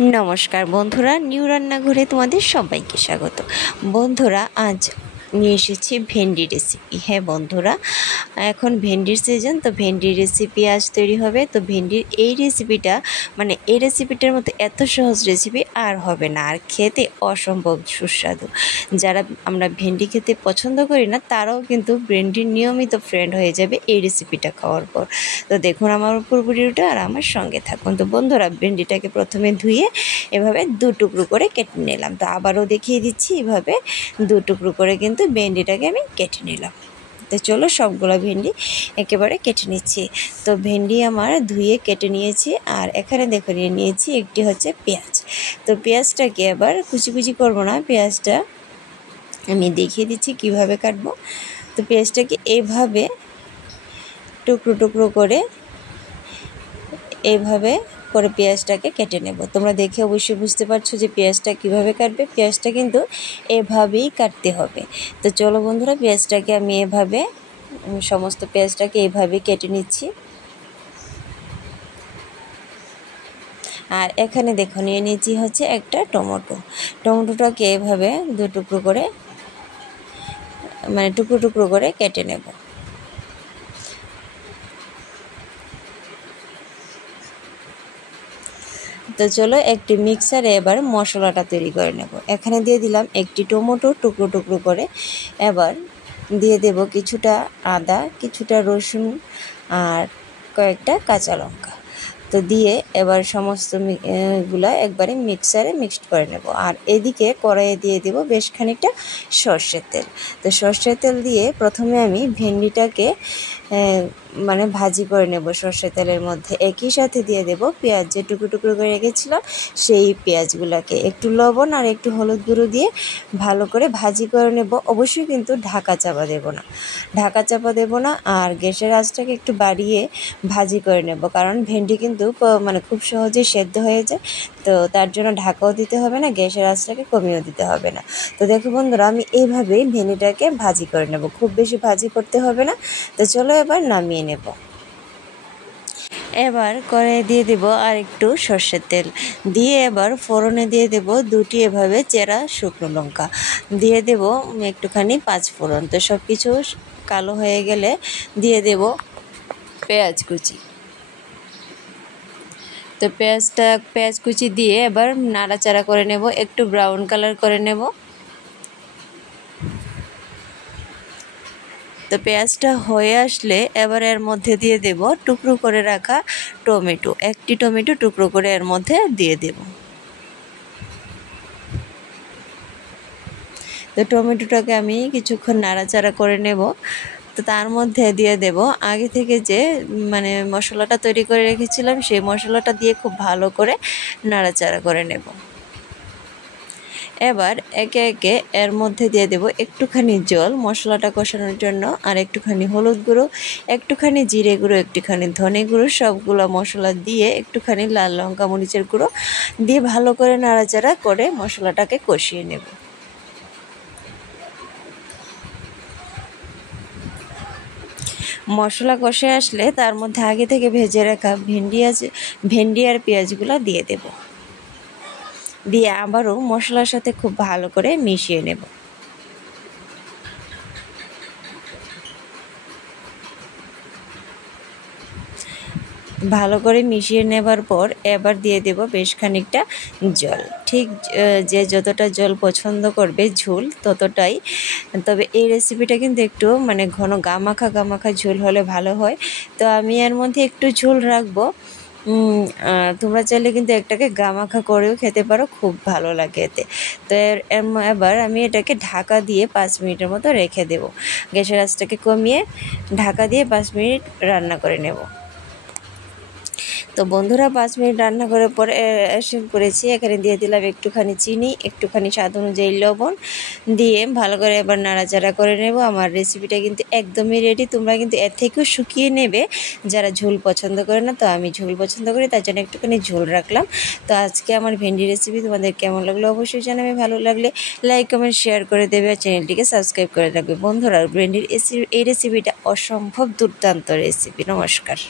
নমস্কার বন্ধুরা, নিউ রান্নাঘরে তোমাদের সবাইকে স্বাগত। বন্ধুরা, আজ নিয়ে এসেছি ভেন্ডি রেসিপি। হ্যাঁ বন্ধুরা, এখন ভেন্ডির সিজন, তো ভেন্ডির রেসিপি আজ তৈরি হবে। তো ভেন্ডির এই রেসিপিটা এই রেসিপিটার মতো এত সহজ রেসিপি আর হবে না, আর খেতে অসম্ভব সুস্বাদু। যারা আমরা ভেন্ডি খেতে পছন্দ করি না তারাও কিন্তু ভেন্ডির নিয়মিত ফ্রেন্ড হয়ে যাবে এই রেসিপিটা খাওয়ার পর। তো দেখুন আমার পুরো ভিডিওটা আর আমার সঙ্গে থাকুন। তো বন্ধুরা, ভেন্ডিটাকে প্রথমে ধুয়ে এভাবে দু টুকরো করে কেটে নিলাম। তো আবারও দেখিয়ে দিচ্ছি, এভাবে দু টুকরো করে কিন্তু ভেন্ডিটাকে আমি কেটে নিলাম। তো চলো সবগুলো ভেন্ডি একেবারে কেটে নিচ্ছি। তো ভেন্ডি আমার ধুয়ে কেটে নিয়েছি, আর এখানে দেখে নিয়েছি একটি হচ্ছে পেঁয়াজ। তো পেঁয়াজটাকে আবার কুচি কুচি করবো না, পেঁয়াজটা আমি দেখিয়ে দিচ্ছি কিভাবে কাটবো। তো পেঁয়াজটাকে এইভাবে টুকরো টুকরো করে এইভাবে করে পেঁয়াজটাকে কেটে নেব। তোমরা দেখে অবশ্যই বুঝতে পারছো যে পেঁয়াজটা কিভাবে কাটবে। পেঁয়াজটা কিন্তু এভাবেই কাটতে হবে। তো চলো বন্ধুরা, পেঁয়াজটাকে আমি এভাবে সমস্ত পেঁয়াজটাকে এইভাবে কেটে নিচ্ছি। আর এখানে দেখো নিয়ে নিয়েছি হচ্ছে একটা টমেটোটাকে এভাবে দু টুকরো করে টুকরো টুকরো করে কেটে নেব। তো চলো একটি মিক্সারে এবার মশলাটা তৈরি করে নেব। এখানে দিয়ে দিলাম একটি টমেটো টুকরো টুকরো করে, এবার দিয়ে দেব কিছুটা আদা, কিছুটা রসুন আর কয়েকটা কাঁচা লঙ্কা। তো দিয়ে এবার সমস্ত গুলা একবারে মিক্সারে মিক্সড করে নেব। আর এদিকে কড়াইয়ে দিয়ে দেব বেশ খানিকটা সর্ষের তেল। তো সর্ষের তেল দিয়ে প্রথমে আমি ভেন্ডিটাকে ভাজি করে নেব সর্ষের তেলের মধ্যে। একই সাথে দিয়ে দেব পেঁয়াজ, যে টুকরো টুকরো করে রেখেছিলাম সেই পেঁয়াজগুলোকে একটু লবণ আর একটু হলুদ গুঁড়ো দিয়ে ভালো করে ভাজি করে নেব। অবশ্যই কিন্তু ঢাকা চাপা দেব না, আর গ্যাসের আঁচটাকে একটু বাড়িয়ে ভাজি করে নেব, কারণ ভেন্ডি কিন্তু খুব সহজেই সেদ্ধ হয়ে যায়। তো তার জন্য ঢাকাও দিতে হবে না, গ্যাসের আঁচটাকে কমিয়েও দিতে হবে না। তো দেখো বন্ধুরা, আমি এইভাবেই ভেন্ডিটাকে ভাজি করে নেব, খুব বেশি ভাজি করতে হবে না। তো চলো এবার নামিয়ে নেব। এবার কড়াইয়ে দিয়ে দেব আর একটু সর্ষের তেল দিয়ে, এবার ফোড়নে দিয়ে দেব দুটি এভাবে চেরা শুকনো লঙ্কা, দিয়ে দেব একটুখানি পাঁচ ফোড়ন। তো সব কিছু কালো হয়ে গেলে দিয়ে দেব পেঁয়াজ কুচি। তো পেঁয়াজ কুচি দিয়ে এবার নাড়াচাড়া করে নেব, একটু ব্রাউন কালার করে নেব। তো পেঁয়াজটা হয়ে আসলে এবার এর মধ্যে দিয়ে দেব টুকরো করে রাখা টমেটো, একটি টমেটো টুকরো করে এর মধ্যে দিয়ে দেব। তো টমেটোটাকে আমি কিছুক্ষণ নাড়াচাড়া করে নেব। তো তার মধ্যে দিয়ে দেব আগে থেকে যে মশলাটা তৈরি করে রেখেছিলাম, সেই মশলাটা দিয়ে খুব ভালো করে নাড়াচাড়া করে নেব। এবার একে একে এর মধ্যে দিয়ে দেব একটুখানি জল মশলাটা কষানোর জন্য, আর একটুখানি হলুদ গুঁড়ো, একটুখানি জিরে গুঁড়ো, একটুখানি ধনে গুঁড়ো, সবগুলো মশলা দিয়ে একটুখানি লাল লঙ্কা মরিচের গুঁড়ো দিয়ে ভালো করে নাড়াচাড়া করে মশলাটাকে কষিয়ে নেব। মশলা কষে আসলে তার মধ্যে আগে থেকে ভেজে রাখা ভেন্ডি আর পেঁয়াজগুলো দিয়ে দেব, দিয়ে আবারও মশলার সাথে খুব ভালো করে মিশিয়ে নেব। ভালো করে মিশিয়ে নেবার পর এবার দিয়ে দেব বেশ খানিকটা জল, ঠিক যে যতটা জল পছন্দ করবে ঝোল ততটাই। তবে এই রেসিপিটা কিন্তু একটু ঘন গামাখা ঝোল হলে ভালো হয়। তো আমি এর মধ্যে একটু ঝোল রাখবো। তোমরা চাইলে কিন্তু একটাকে গামাখা করেও খেতে পারো, খুব ভালো লাগে এতে। তো এবার আমি এটাকে ঢাকা দিয়ে 5 মিনিটের মতো রেখে দেব। গ্যাসের আঁচটাকে কমিয়ে ঢাকা দিয়ে 5 মিনিট রান্না করে নেব। তো বন্ধুরা, 5 মিনিট রান্না করার পর এসে করেছি, এখানে দিয়ে দিলাম একটুখানি চিনি, একটুখানি স্বাদ অনুযায়ী লবণ দিয়ে ভালো করে এবার নাড়াচাড়া করে নেব। আমার রেসিপিটা কিন্তু একদমই রেডি। তোমরা কিন্তু এর থেকেও শুকিয়ে নেবে যারা ঝোল পছন্দ করে না। তো আমি ঝোল পছন্দ করি, তার জন্য একটুখানি ঝোল রাখলাম। তো আজকে আমার ভেন্ডি রেসিপি তোমাদের কেমন লাগলো অবশ্যই জানাবে। ভালো লাগলে লাইক কমেন্ট শেয়ার করে দেবে, আর চ্যানেলটিকে সাবস্ক্রাইব করে রাখবে। বন্ধুরা, ভেন্ডির এই রেসিপিটা অসম্ভব দুর্দান্ত রেসিপি। নমস্কার।